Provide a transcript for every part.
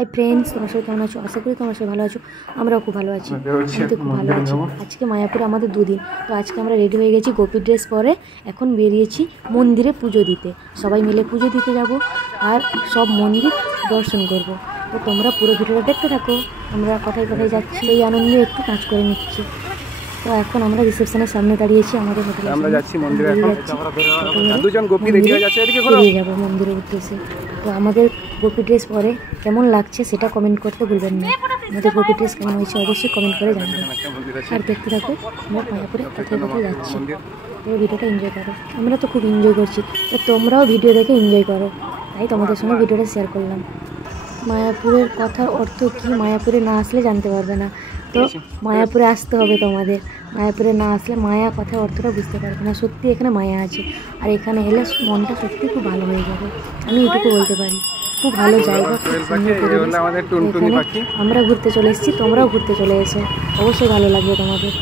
Hi friends, তোমরা সবাই কেমন আছো? আশা করি তোমরা সবাই ভালো আছো। আমরাও খুব ভালো আছি, আমি তো খুব ভালো আছি। আজকে মায়াপুরে আমাদের 2 দিন, তো আজকে আমরা রেডি হয়ে গেছি গোপী ড্রেস পরে। এখন বেরিয়েছি মন্দিরে পুজো দিতে, সবাই মিলে পুজো দিতে যাব আর সব মন্দির দর্শন করব। তো তোমরা পুরো ভিডিওটা দেখতে থাকো। আমরা কোথায় কোথায় যাচ্ছি এই আনন্দে একটু কাজ করে নিচ্ছি। তো এখন আমরা রিসেপশনের সামনে দাঁড়িয়েছি আমাদের হোটেলে। আমরা যাচ্ছি মন্দিরে, এখন দুজন গোপী রেডি হয়ে যাচ্ছে, এদিকে বেরিয়ে যাব মন্দিরের উদ্দেশ্যে। তো আমাদের গোপী ড্রেস পরে কেমন লাগছে সেটা কমেন্ট করতে ভুলবেন না। আমাদের গোপী ড্রেস কেমন হয়েছে অবশ্যই কমেন্ট করে জানাবেন। আর দেখতে থাকো আমরা মায়াপুরে কোথায় কোথায় যাচ্ছি, পুরো ভিডিওটা এনজয় করো। আমরা তো খুব এনজয় করছি, তো তোমরাও ভিডিও দেখে এনজয় করো, তাই তোমাদের সঙ্গে ভিডিওটা শেয়ার করলাম। মায়াপুরের কথার অর্থ কি মায়াপুরে না আসলে জানতে পারবে না, তো মায়াপুরে আসতে হবে তোমাদের। মায়াপুরে না আসলে মায়া কথার অর্থটা বুঝতে পারবে না। সত্যি এখানে মায়া আছে, আর এখানে এলে মনটা সত্যি খুব ভালো হয়ে যাবে, আমি এটুকু বলতে পারি। খুব ভালো জায়গা, খুব সুন্দর পরিবেশ। আমরা ঘুরতে চলে এসেছি, তোমরাও ঘুরতে চলে এসো, অবশ্যই ভালো লাগবে তোমাদের।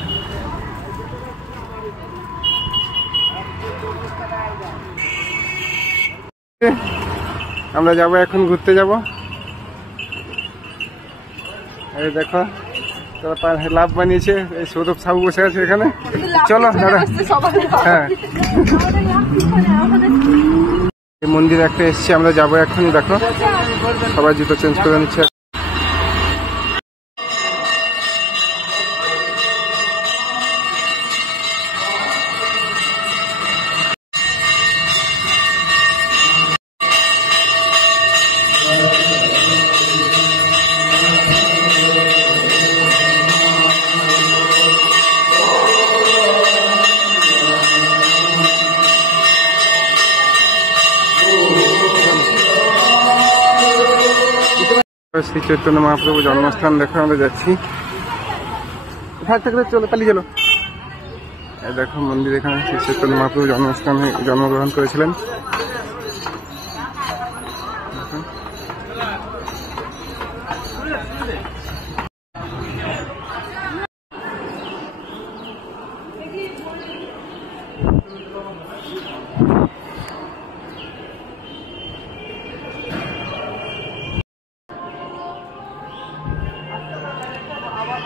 আমরা যাব, এখন ঘুরতে যাব। এই দেখো লাভ বানিয়েছে, এই সৌরভ সাহু বসে আছে এখানে। চলো দাদা, হ্যাঁ এই মন্দিরে একটা এসছি, আমরা যাবো এখন। দেখো সবাই জুতো চেঞ্জ করে নিচ্ছে। শ্রী চৈতন্য মহাপ্রভু জন্মস্থান দেখো, আমরা যাচ্ছি। থাকতে চলো, পালিয়ে চলো। দেখো মন্দির, এখানে শ্রী চৈতন্য মহাপ্রভু জন্মস্থানে জন্মগ্রহণ করেছিলেন।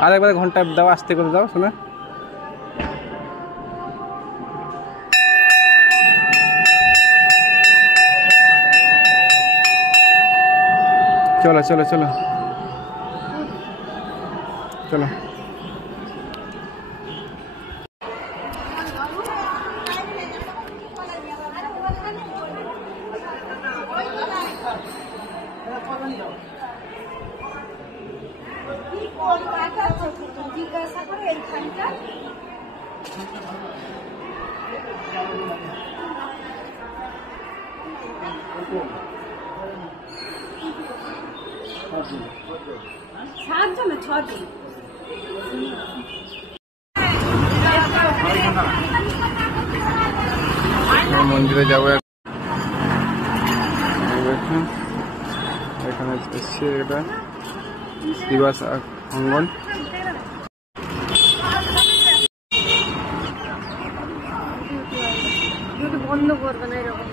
আর একবার ঘন্টা দাও, আস্তে করে দাও, শোনা। চলো চলো চলো চলো। মন্দিরে যাবো, এখানে এসছে, এটা দিবাস অঙ্গন। বন্ধ করবে না এরকম।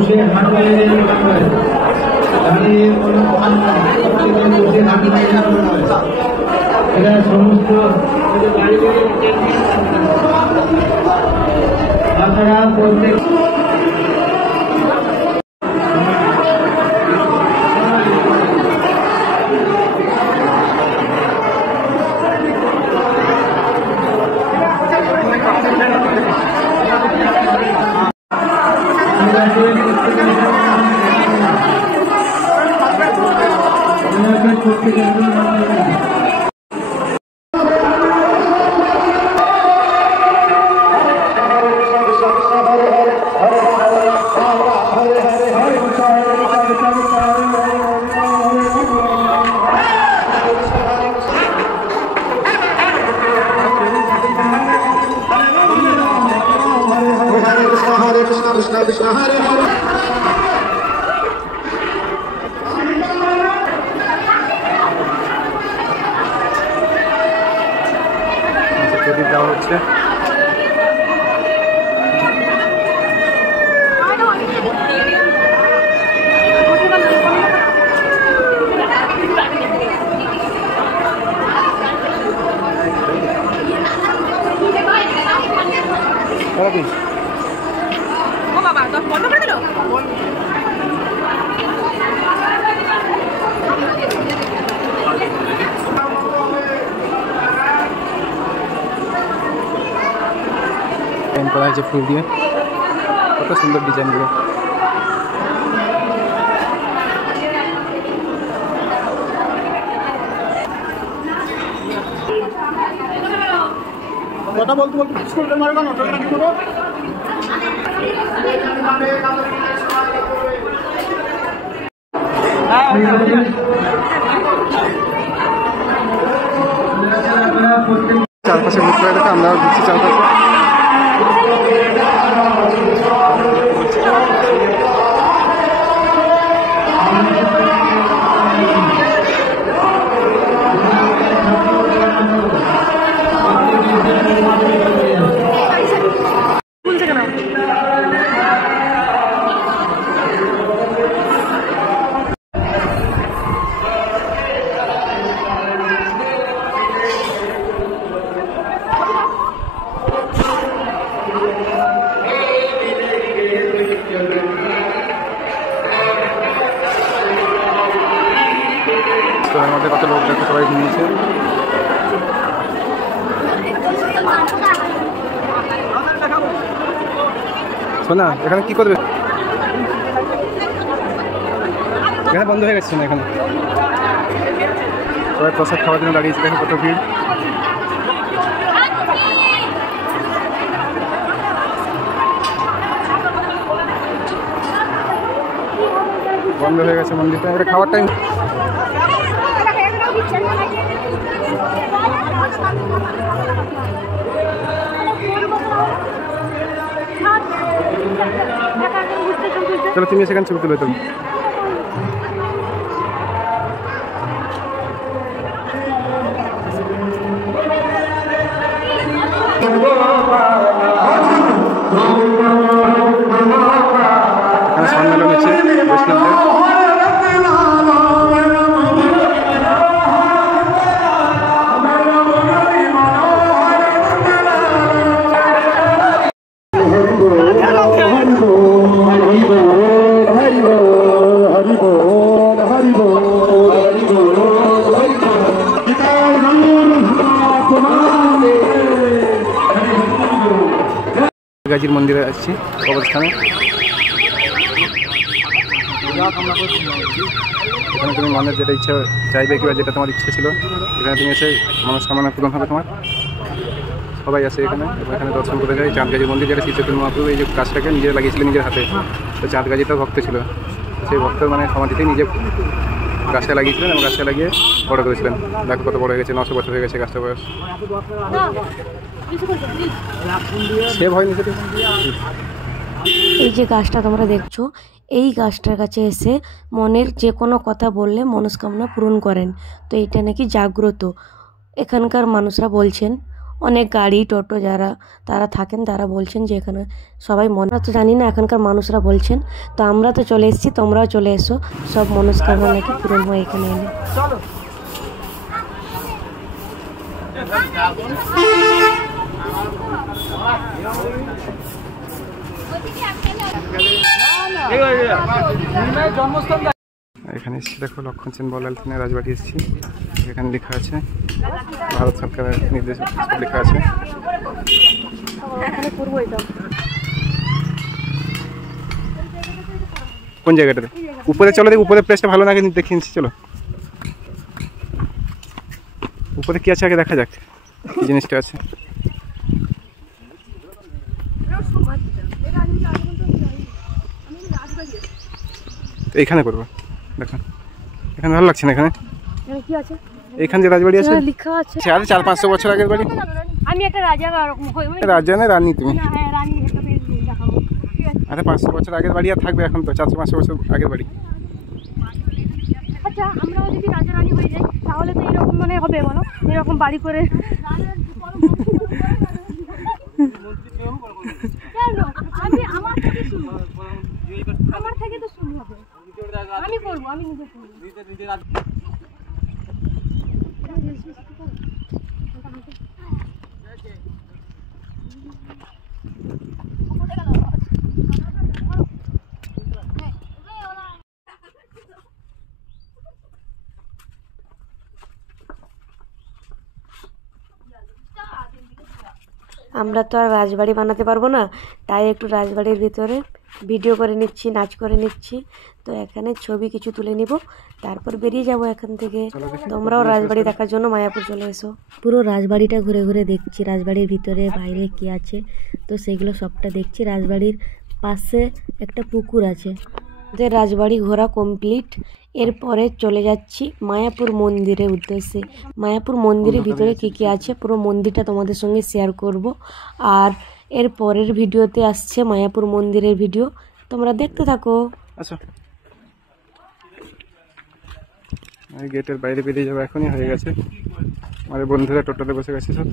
বসে হাঁটবে দাঁড়িয়ে কোনো কাজ নয়, বসে হাঁটবে এটা সমস্ত আপনারা প্রত্যেক প্রদীপ দেওয়া হচ্ছে। করা হয়েছে ফুল দিয়ে, কত সুন্দর ডিজাইনগুলো। কথা বলতে বলতে চারপাশে মুখ করে দেখে আমরা দিচ্ছি চারপাশে। স্টোরের মধ্যে কত লোক দেখো, সবাই ঘুমিয়েছে। শোনা, এখানে কি করবে? এখানে বন্ধ হয়ে গেছে না, এখানে সবাই প্রসাদ খাওয়ার জন্য দাঁড়িয়েছে। দেখো কত ভিড়। বন্ধ হয়ে গেছে মন্দিরটা, এটা খাওয়ার টাইম। চলো তুমি সেখানে ছবি তুলে তুমি। এখানে সম্মেলন হচ্ছে বৈষ্ণবদের। গাজীর মন্দিরে আসছি কবরস্থানে। এখানে তুমি মনের যেটা ইচ্ছা চাইবে কিংবা যেটা তোমার ইচ্ছা ছিল, এখানে তুমি এসে মনস্কামনা পূরণ হবে তোমার। সবাই আসে এখানে, এখানে দর্শন করে যায়। চাঁদগাজীর মন্দির, যেটা শ্রী চৈতন্য মহাপ্রভু এই যে গাছটাকে নিজে লাগিয়েছিলেন নিজের হাতে। তো চাঁদগাজীটাও ভক্ত ছিল, সেই ভক্ত মানে সমাধিতেই নিজে গাছটা লাগিয়েছিলেন এবং গাছটা লাগিয়ে বড় করেছিলেন। দেখো কত বড় হয়ে গেছে, 900 বছর হয়ে গেছে গাছটা বয়স। সে ভয় নিচে। এই যে গাছটা তোমরা দেখছো, এই গাছটার কাছে এসে মনের যে কোনো কথা বললে মনস্কামনা পূরণ করেন। তো এটা নাকি জাগ্রত, এখানকার মানুষরা বলছেন। অনেক গাড়ি টোটো যারা তারা থাকেন তারা বলছেন যে এখানে সবাই মনে তো জানি না এখানকার মানুষরা বলছেন। তো আমরা তো চলে এসেছি, তোমরাও চলে এসো, সব মনস্কামনা নাকি পূরণ হয় এখানে এলে। এখানে এসেছি, দেখো লক্ষণ সেন বড়লাল সেনের রাজবাড়ি এসেছি। এখানে লেখা আছে ভারত সরকারের নির্দেশ সব লেখা আছে। কোন জায়গাটাতে? উপরে চলো, দেখো উপরে প্লেসটা ভালো লাগে, দেখে নিচ্ছি। চলো উপরে কি আছে আগে দেখা যাক, কি জিনিসটা আছে। এইখানে করবো, দেখো এখানে ভালো লাগছে না। এখানে কি আছে? এইখানে যে রাজবাড়ি আছে লেখা আছে, আরে 400-500 বছর আগের বাড়ি। আমি একটা রাজা রাজা না রানী তুমি? রানী দেখাবো। আরে 500 বছর আগের বাড়ি আর থাকবে এখন? তো 400-500 বছর আগের বাড়ি। আচ্ছা আমরাও যদি রাজা রানী হয়ে যাই তাহলে তো এরকম মনে হবে, বলো এরকম বাড়ি করে। আমি আমার থেকে শুরু, আমার থেকে তো শুরু হবে। আমি করবো, আমি নিজে করবো। আমরা তো আর রাজবাড়ি বানাতে পারবো না, তাই একটু রাজবাড়ির ভিতরে ভিডিও করে নিচ্ছি, নাচ করে নিচ্ছি। তো এখানে ছবি কিছু তুলে নিব, তারপর বেরিয়ে যাব এখান থেকে। তোমরাও রাজবাড়ি দেখার জন্য মায়াপুর চলে এসো। পুরো রাজবাড়িটা ঘুরে ঘুরে দেখছি, রাজবাড়ির ভিতরে বাইরে কি আছে তো সেগুলো সবটা দেখছি। রাজবাড়ির পাশে একটা পুকুর আছে। আমাদের রাজবাড়ি ঘোরা কমপ্লিট, এরপরে চলে যাচ্ছি মায়াপুর মন্দিরের উদ্দেশ্যে। মায়াপুর মন্দিরের ভিতরে কি কি আছে পুরো মন্দিরটা তোমাদের সঙ্গে শেয়ার করব। আর এর পরের ভিডিওতে আসছে মায়াপুর মন্দিরের ভিডিও, তোমরা দেখতে থাকো। আচ্ছা এই গেটের বাইরে বেরিয়ে যাবো, এখনই হয়ে গেছে। আমাদের বন্ধুরা টোটোতে বসে গেছে সব।